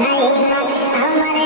নাই আমার